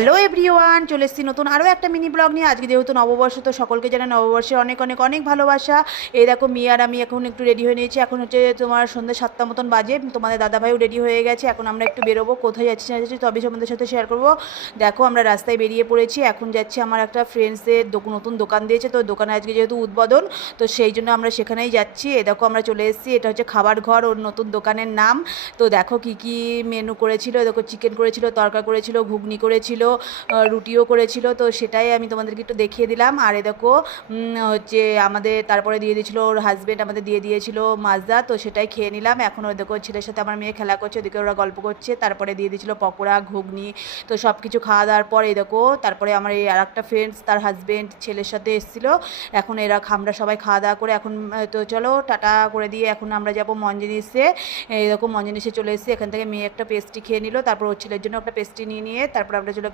Hello everyone, চলে এসেছি নতুন আরও একটা মিনি ব্লগ নিয়ে। আজকে যেহেতু নববর্ষ, তো সকলকে জানাই নববর্ষের অনেক অনেক অনেক ভালোবাসা। এই দেখো মিয়া আর আমি এখন একটু রেডি হয়ে নিয়েছি। এখন হচ্ছে তোমার সন্ধ্যে 7টা মতন বাজে। তোমাদের দাদাভাইও রেডি হয়ে গেছে। এখন আমরা একটু বেরোবো, কোথায় যাচ্ছি না যাচ্ছি তবে তোমাদের সাথে শেয়ার করবো। দেখো আমরা রাস্তায় বেরিয়ে পড়েছি। এখন যাচ্ছি আমার একটা ফ্রেন্ডসের নতুন দোকান দিয়েছে, তো দোকানে আজকে যেহেতু উদ্বোধন, তো সেই জন্য আমরা সেখানেই যাচ্ছি। এ দেখো আমরা চলে এসেছি, এটা হচ্ছে খাবার ঘর, ওর নতুন দোকানের নাম। তো দেখো কি কি মেনু করেছিল। দেখো চিকেন করেছিল, তরকা করেছিল, ঘুগনি করেছিল, রুটিও করেছিল। তো সেটাই আমি তোমাদেরকে একটু দেখিয়ে দিলাম। আর এ দেখো হচ্ছে আমাদের তারপরে দিয়ে দিয়েছিল ওর হাজব্যান্ড, আমাদের দিয়ে দিয়েছিল মাজা, তো সেটাই খেয়ে নিলাম। এখন ওই দেখো ছেলের সাথে আমার মেয়ে খেলা করছে, ওদিকে ওরা গল্প করছে। তারপরে দিয়ে দিয়েছিল পকোড়া, ঘুগনি। তো সব কিছু খাওয়া দাওয়ার পর এই দেখো তারপরে আমার এই আর একটা ফ্রেন্ডস, তার হাজব্যান্ড ছেলের সাথে এসেছিলো। এখন আমরা সবাই খাওয়া দাওয়া করে এখন তো চলো টাটা করে দিয়ে এখন আমরা যাবো মঞ্জেনিসে। এরকম মঞ্জেনিসে চলে এসেছি। এখান থেকে মেয়ে একটা পেস্ট্রি খেয়ে নিল, তারপর ওর ছেলের জন্য একটা পেস্ট্রি নিয়ে তারপর আমরা চলে